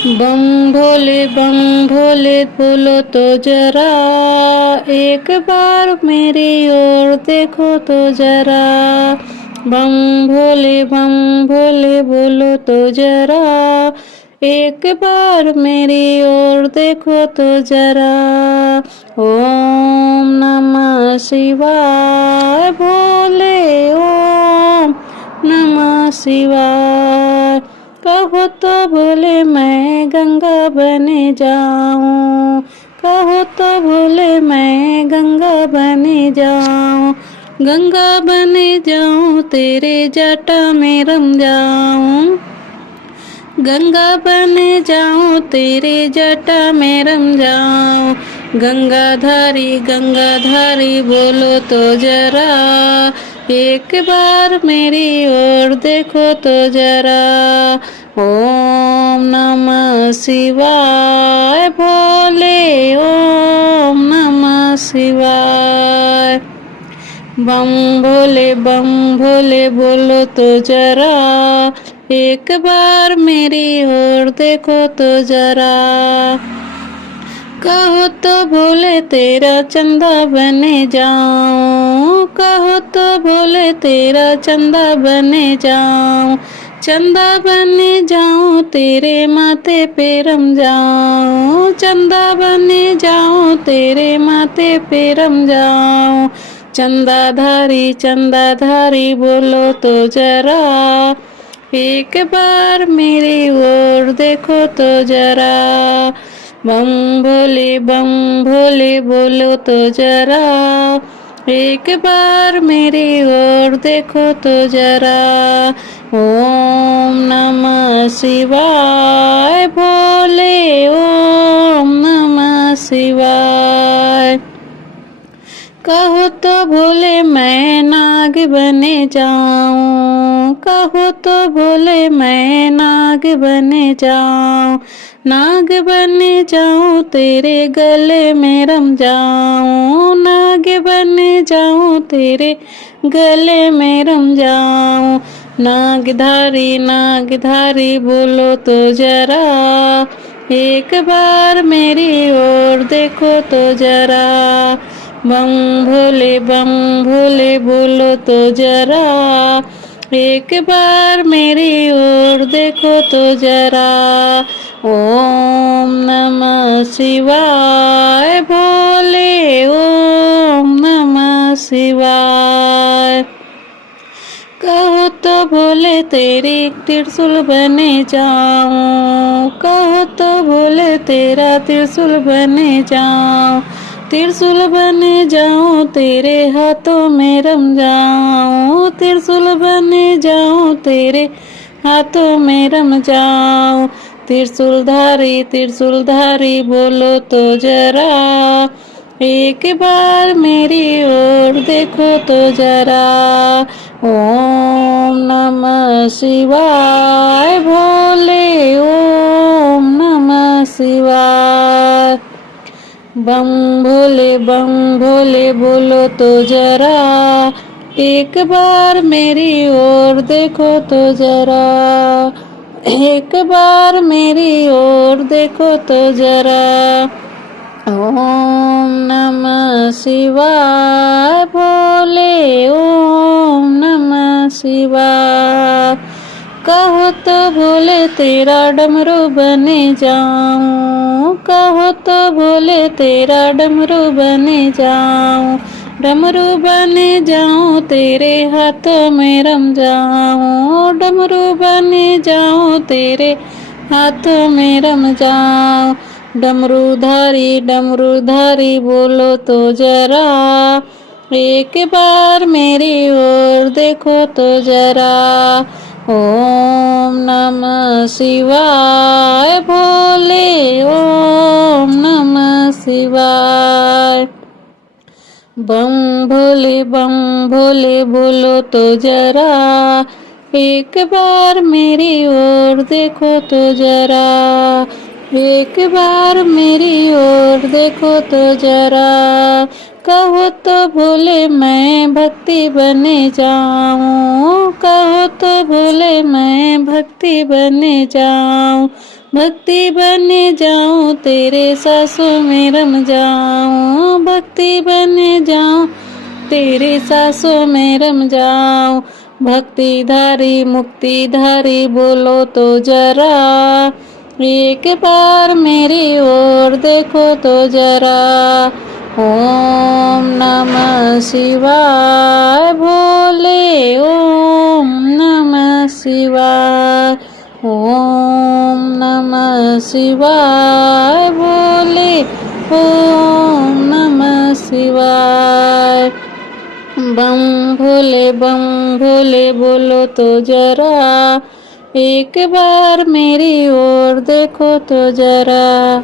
बम भोले बोलो तो जरा, एक बार मेरी ओर देखो तो जरा। बम भोले बोलो तो जरा, एक बार मेरी ओर देखो तो जरा। ओम नमः शिवाय भोले, ओम नमः शिवाय। कहो तो बोले मैं गंगा बने जाऊं, कहो तो बोले मैं गंगा बने जाऊं। गंगा बने जाऊं तेरे जटा में रम जाऊं, गंगा बने जाऊं तेरे जटा में रम जाऊं। गंगाधारी बोलो तो जरा, एक बार मेरी ओर देखो तो जरा। ओम नमः शिवाय भोले, ओम नमः शिवाय। बम भोले बोलो तो जरा, एक बार मेरी ओर देखो तो जरा। कहो तो बोले तेरा चंदा बने जाऊं, कहो तो बोले तेरा चंदा बने जाऊं। चंदा बने जाऊं तेरे माथे पे रम जाऊं, चंदा बने जाऊं तेरे माथे पे रम जाऊं। चंदाधारी बोलो तो जरा, एक बार मेरी ओर देखो तो जरा। बम भोले बोलो तो जरा, एक बार मेरी ओर देखो तो जरा। ओम नमः शिवाय भोले, ओम नमः शिवाय। कहो तो बोले मैं नाग बने जाऊं, कहो तो बोले मैं नाग बने जाऊं। नाग बने जाऊं तेरे गले में रम जाऊं, नाग बने जाऊं तेरे गले में रम जाऊं। नागधारी बोलो तो जरा, एक बार मेरी ओर देखो तो जरा। बम भोले बोलो तो जरा, एक बार मेरी ओर देखो तो जरा। ओम नमः शिवाय भोले, ओम नमः शिवाय। कहो तो बोले तेरी त्रिशूल बने जाऊं, कहो तो बोले तेरा त्रिशूल बने जाऊं। त्रिशूल बने जाऊं तेरे हाथों में रम जाऊं, त्रिशूल बने जाऊं तेरे हाथों में रम जाऊं। त्रिशूलधारी बोलो तो जरा, एक बार मेरी ओर देखो तो जरा। ओम नमः शिवाय भोले, ओम नमः शिवाय। बम भोले बोलो तो जरा, एक बार मेरी ओर देखो तो जरा। एक बार मेरी ओर देखो तो जरा। ओम नमः शिवाय भोले, ओम नमः शिवाय। कहो तो बोले तेरा डमरू बने जाऊं, कहो तो बोले तेरा डमरू बने जाऊं। डमरू बने जाऊं तेरे हाथों में रम जाऊं, डमरू बने जाऊं तेरे हाथों में रम जाऊं। डमरूधारी बोलो तो जरा, एक बार मेरी ओर देखो तो जरा। ओम नमः शिवाय भोले, ओम नमः शिवाय। बम भोले बोलो तो जरा, एक बार मेरी ओर देखो तो जरा। एक बार मेरी ओर देखो तो जरा। कहो तो बोले मैं भक्ति बने जाऊं, कहो तो बोले मैं भक्ति बने जाऊं। भक्ति बन जाऊं तेरे सांसों में रम जाऊं, भक्ति बन जाऊं तेरे सांसों में रम जाऊं। भक्ति धारी मुक्ति धारी बोलो तो जरा, एक बार मेरी ओर देखो तो जरा। ओम नमः शिवाय भोले, ओम नमः शिवाय, ओम नमः शिवाय भोले, ओम नमः शिवाय। बम भोले बोलो तो जरा, एक बार मेरी ओर देखो तो जरा।